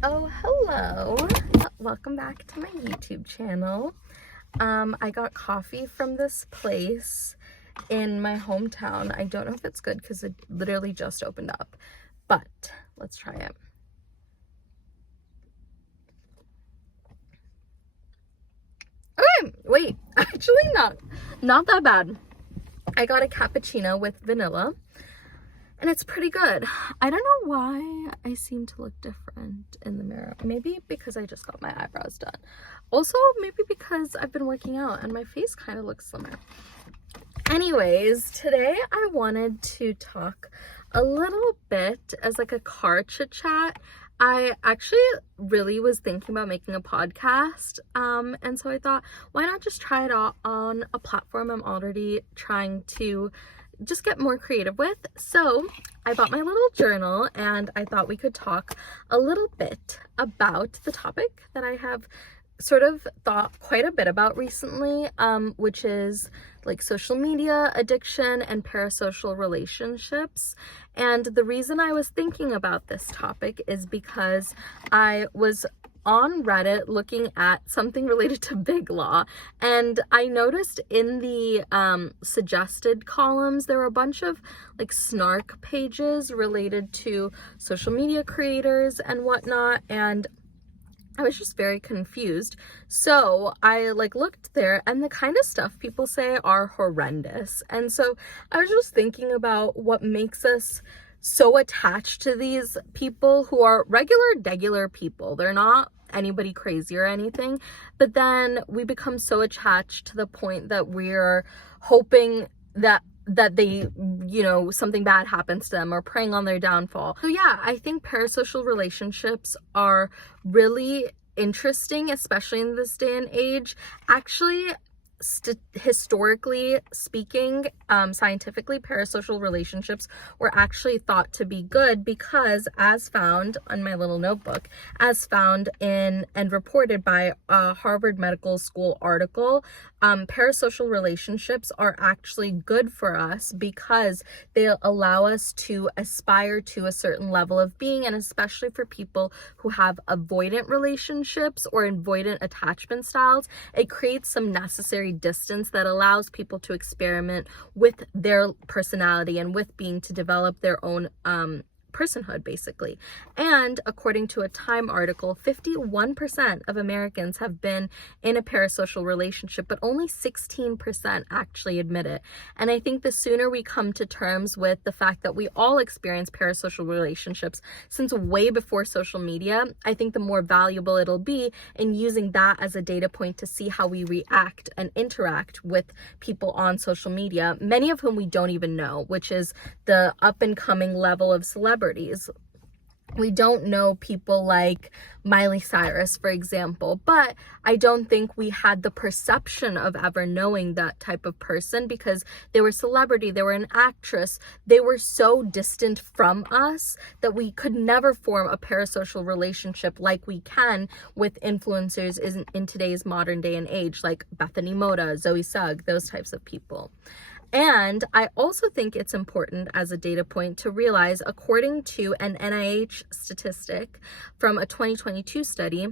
Oh, hello. Welcome back to my YouTube channel. I got coffee from this place in my hometown. I don't know if it's good because it literally just opened up, but let's try it. Okay, wait, actually not that bad. I got a cappuccino with vanilla. And it's pretty good. I don't know why I seem to look different in the mirror. Maybe because I just got my eyebrows done. Also, maybe because I've been working out and my face kind of looks slimmer. Anyways, today I wanted to talk a little bit as like a car chit chat. I actually really was thinking about making a podcast. And so I thought, why not just try it out on a platform I'm already trying to just get more creative with. So I bought my little journal and I thought we could talk a little bit about the topic that I have sort of thought quite a bit about recently, which is like social media addiction and parasocial relationships. And the reason I was thinking about this topic is because I was on Reddit looking at something related to Big Law, and I noticed in the suggested columns there were a bunch of like snark pages related to social media creators and whatnot, and I was just very confused. So I looked there, and the kind of stuff people say are horrendous. And so I was just thinking about what makes us so attached to these people who are regular people. They're not anybody crazy or anything, but then we become so attached to the point that we're hoping that they, something bad happens to them or preying on their downfall. So yeah, I think parasocial relationships are really interesting, especially in this day and age. Actually, historically speaking, scientifically, parasocial relationships were actually thought to be good because, as found on my little notebook, as found in and reported by a Harvard Medical School article, parasocial relationships are actually good for us because they allow us to aspire to a certain level of being, and especially for people who have avoidant relationships or avoidant attachment styles, it creates some necessary distance that allows people to experiment with their personality and with being to develop their own personhood, basically. And according to a Time article, 51% of Americans have been in a parasocial relationship, but only 16% actually admit it. And I think the sooner we come to terms with the fact that we all experience parasocial relationships since way before social media, I think the more valuable it'll be in using that as a data point to see how we react and interact with people on social media, many of whom we don't even know, which is the up and coming level of celebrities. We don't know people like Miley Cyrus, for example, but I don't think we had the perception of ever knowing that type of person because they were a celebrity, they were an actress, they were so distant from us that we could never form a parasocial relationship like we can with influencers in today's modern day and age, like Bethany Moda, Zoe Sugg, those types of people. And I also think it's important as a data point to realize, according to an NIH statistic from a 2022 study,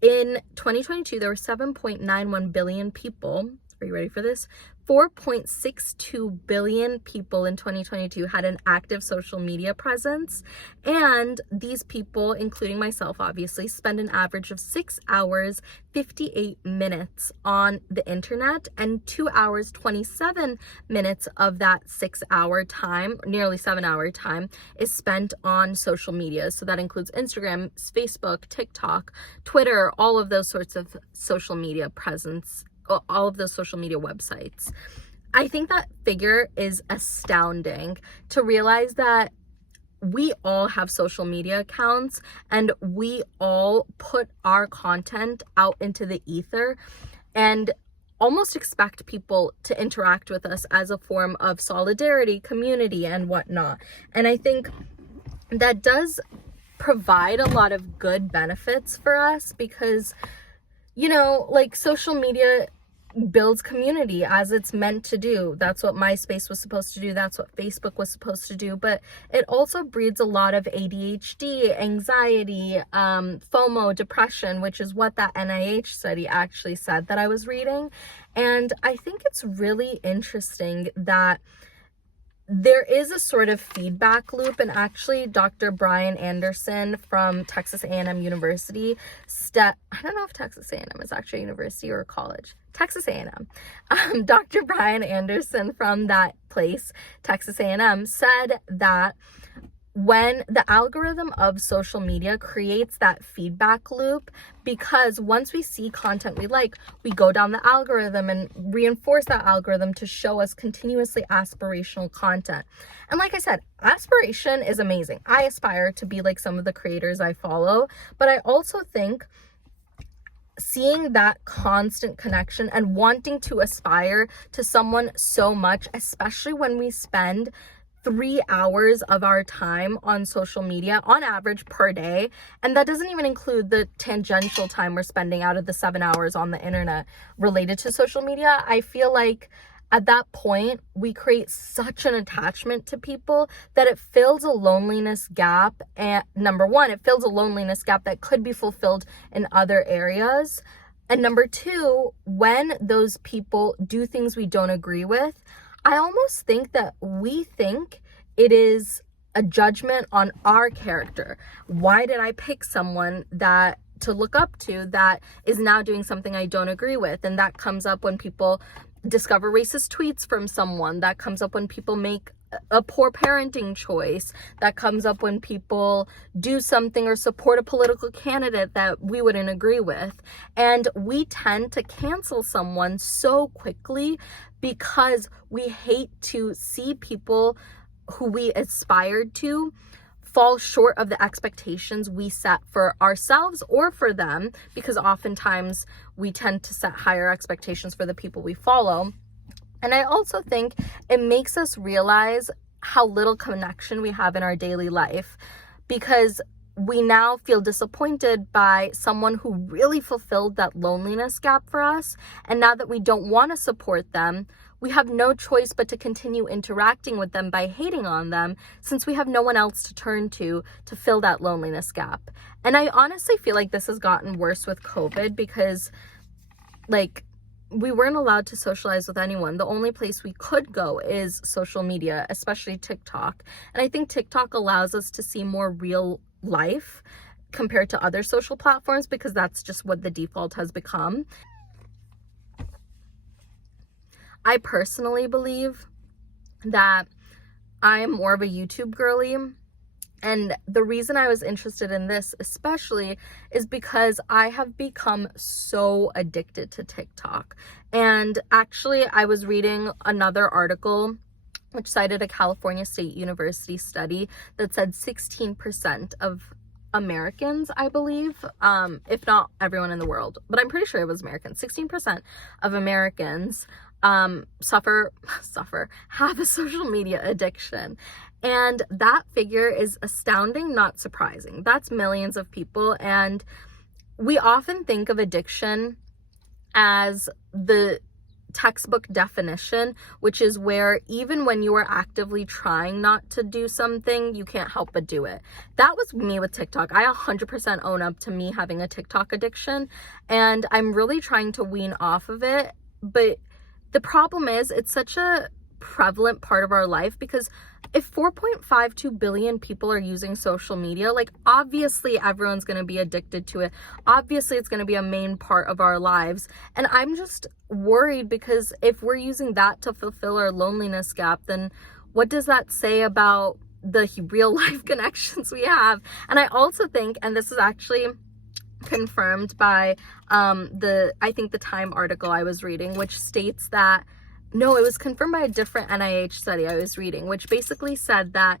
in 2022, there were 7.91 billion people. Are you ready for this? 4.62 billion people in 2022 had an active social media presence. And these people, including myself, obviously, spend an average of 6 hours, 58 minutes on the internet, and 2 hours, 27 minutes of that 6 hour time, nearly 7 hour time, is spent on social media. So that includes Instagram, Facebook, TikTok, Twitter, all of those sorts of social media presence, all of those social media websites. I think that figure is astounding to realize that we all have social media accounts and we all put our content out into the ether and almost expect people to interact with us as a form of solidarity, community, and whatnot. And I think that does provide a lot of good benefits for us because, social media builds community as it's meant to do. That's what MySpace was supposed to do. That's what Facebook was supposed to do. But it also breeds a lot of ADHD, anxiety, FOMO, depression, which is what that NIH study actually said that I was reading. And I think it's really interesting that there is a sort of feedback loop, and actually Dr. Brian Anderson from Texas A&M University, I don't know if Texas A&M is actually a university or a college. Texas A&M. Dr. Brian Anderson from that place, Texas A&M, said that when the algorithm of social media creates that feedback loop, because once we see content we like, we go down the algorithm and reinforce that algorithm to show us continuously aspirational content. And like I said, aspiration is amazing. I aspire to be like some of the creators I follow, but I also think seeing that constant connection and wanting to aspire to someone so much, especially when we spend 3 hours of our time on social media on average per day, and that doesn't even include the tangential time we're spending out of the 7 hours on the internet related to social media. I feel like at that point we create such an attachment to people that it fills a loneliness gap. And number one, it fills a loneliness gap that could be fulfilled in other areas. And number two, when those people do things we don't agree with, I almost think that we think it is a judgment on our character. Why did I pick someone that to look up to that is now doing something I don't agree with? And that comes up when people discover racist tweets from someone. That comes up when people make a poor parenting choice. That comes up when people do something or support a political candidate that we wouldn't agree with. And we tend to cancel someone so quickly because we hate to see people who we aspired to fall short of the expectations we set for ourselves or for them, because oftentimes we tend to set higher expectations for the people we follow. And I also think it makes us realize how little connection we have in our daily life, because we now feel disappointed by someone who really fulfilled that loneliness gap for us. And now that we don't want to support them, we have no choice but to continue interacting with them by hating on them, since we have no one else to turn to fill that loneliness gap. And I honestly feel like this has gotten worse with COVID, because like we weren't allowed to socialize with anyone. The only place we could go is social media, especially TikTok. And I think TikTok allows us to see more real life compared to other social platforms, because that's just what the default has become. I personally believe that I'm more of a YouTube girly. And the reason I was interested in this especially is because I have become so addicted to TikTok. And actually, I was reading another article which cited a California State University study that said 16% of Americans, I believe, if not everyone in the world, but I'm pretty sure it was Americans, 16% of Americans have a social media addiction. And that figure is astounding, not surprising. That's millions of people. And we often think of addiction as the textbook definition, which is where even when you are actively trying not to do something, you can't help but do it. That was me with TikTok. I 100% own up to me having a TikTok addiction, and I'm really trying to wean off of it. But the problem is, it's such a prevalent part of our life, because if 4.52 billion people are using social media, like obviously everyone's going to be addicted to it. Obviously it's going to be a main part of our lives. And I'm just worried, because if we're using that to fulfill our loneliness gap, then what does that say about the real life connections we have? And I also think, and this is actually confirmed by the Time article I was reading, which states that, no, it was confirmed by a different NIH study I was reading, which basically said that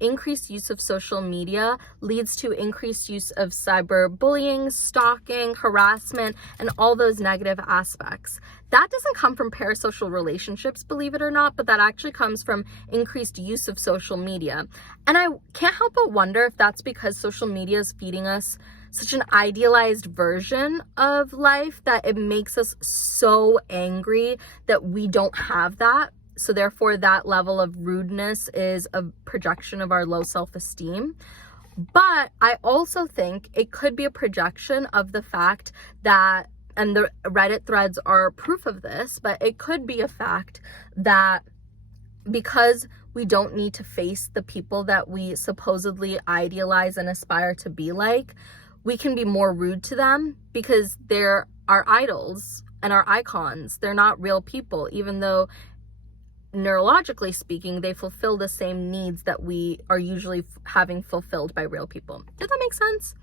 increased use of social media leads to increased use of cyberbullying, stalking, harassment, and all those negative aspects. That doesn't come from parasocial relationships, believe it or not, but that actually comes from increased use of social media. And I can't help but wonder if that's because social media is feeding us such an idealized version of life that it makes us so angry that we don't have that. So therefore, that level of rudeness is a projection of our low self-esteem. But I also think it could be a projection of the fact that, and the Reddit threads are proof of this, but it could be a fact that because we don't need to face the people that we supposedly idealize and aspire to be like, we can be more rude to them because they're our idols and our icons. They're not real people, even though neurologically speaking, they fulfill the same needs that we are usually having fulfilled by real people. Does that make sense?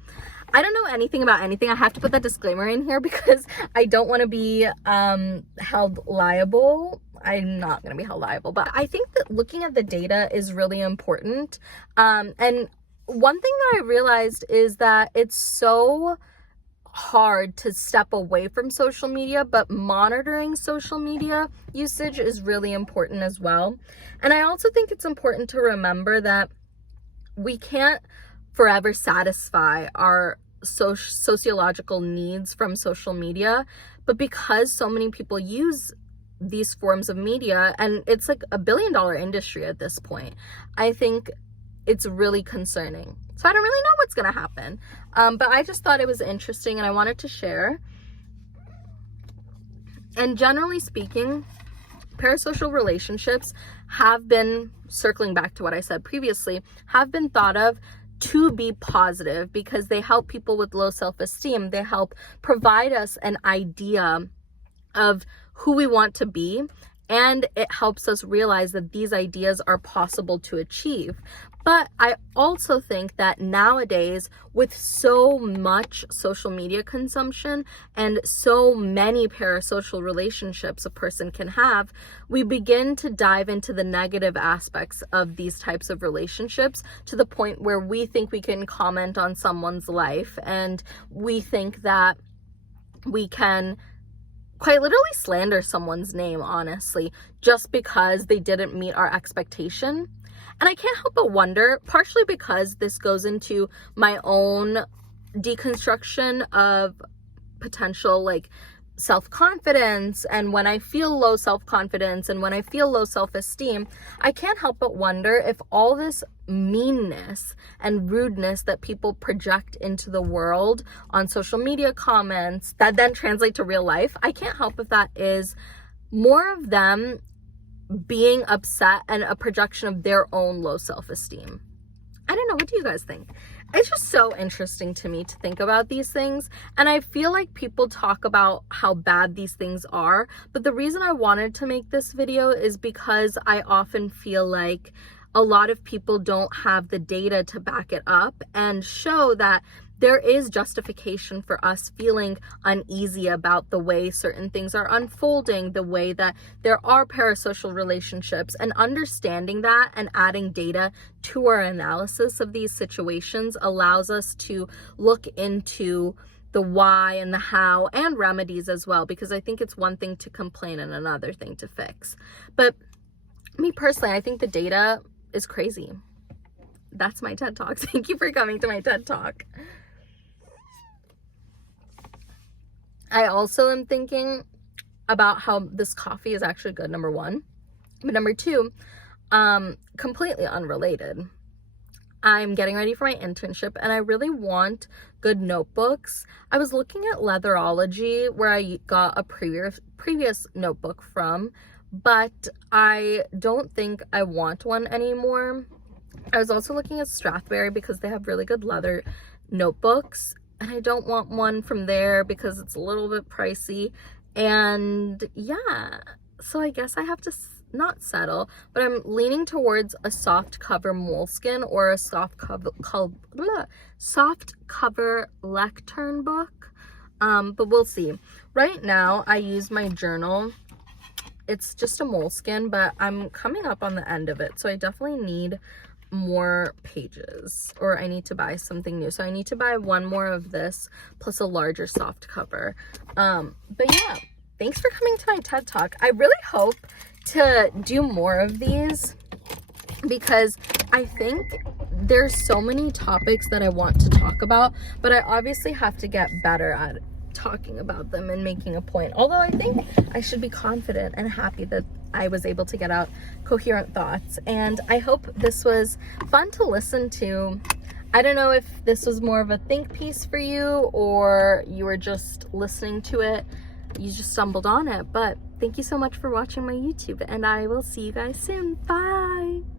I don't know anything about anything. I have to put that disclaimer in here because I don't want to be held liable. I'm not going to be held liable, but I think that looking at the data is really important. And one thing that I realized is that it's so hard to step away from social media, but monitoring social media usage is really important as well. And I also think it's important to remember that we can't forever satisfy our sociological needs from social media, but because so many people use these forms of media, and it's like $1 billion industry at this point, I think it's really concerning. So I don't really know what's going to happen. But I just thought it was interesting and I wanted to share. And generally speaking, parasocial relationships have been, circling back to what I said previously, have been thought of to be positive because they help people with low self-esteem. They help provide us an idea of who we want to be, and it helps us realize that these ideas are possible to achieve. But I also think that nowadays, with so much social media consumption and so many parasocial relationships a person can have, we begin to dive into the negative aspects of these types of relationships to the point where we think we can comment on someone's life, and we think that we can quite literally slander someone's name, honestly, just because they didn't meet our expectation. And I can't help but wonder, partially because this goes into my own deconstruction of potential like self-confidence, and when I feel low self-confidence and when I feel low self-esteem, I can't help but wonder if all this meanness and rudeness that people project into the world on social media comments that then translate to real life, I can't help if that is more of them being upset and a projection of their own low self-esteem. I don't know. What do you guys think? It's just so interesting to me to think about these things. And I feel like people talk about how bad these things are. But the reason I wanted to make this video is because I often feel like a lot of people don't have the data to back it up and show that there is justification for us feeling uneasy about the way certain things are unfolding, the way that there are parasocial relationships, and understanding that and adding data to our analysis of these situations allows us to look into the why and the how and remedies as well, because I think it's one thing to complain and another thing to fix. But me personally, I think the data is crazy. That's my TED Talk. Thank you for coming to my TED Talk. I also am thinking about how this coffee is actually good, number one. But number two, completely unrelated, I'm getting ready for my internship and I really want good notebooks. I was looking at Leatherology, where I got a previous notebook from, but I don't think I want one anymore. I was also looking at Strathberry because they have really good leather notebooks, and I don't want one from there because it's a little bit pricey. And yeah, so I guess I have to not settle, but I'm leaning towards a soft cover moleskin or a soft cover lectern book, but we'll see. Right now I use my journal. It's just a moleskin, but I'm coming up on the end of it, so I definitely need more pages, or I need to buy something new. So I need to buy one more of this plus a larger soft cover. But yeah, thanks for coming to my TED Talk. I really hope to do more of these because I think there's so many topics that I want to talk about, but I obviously have to get better at talking about them and making a point. Although I think I should be confident and happy that I was able to get out coherent thoughts. And I hope this was fun to listen to. I don't know if this was more of a think piece for you or you were just listening to it, you just stumbled on it, but thank you so much for watching my YouTube, and I will see you guys soon. Bye.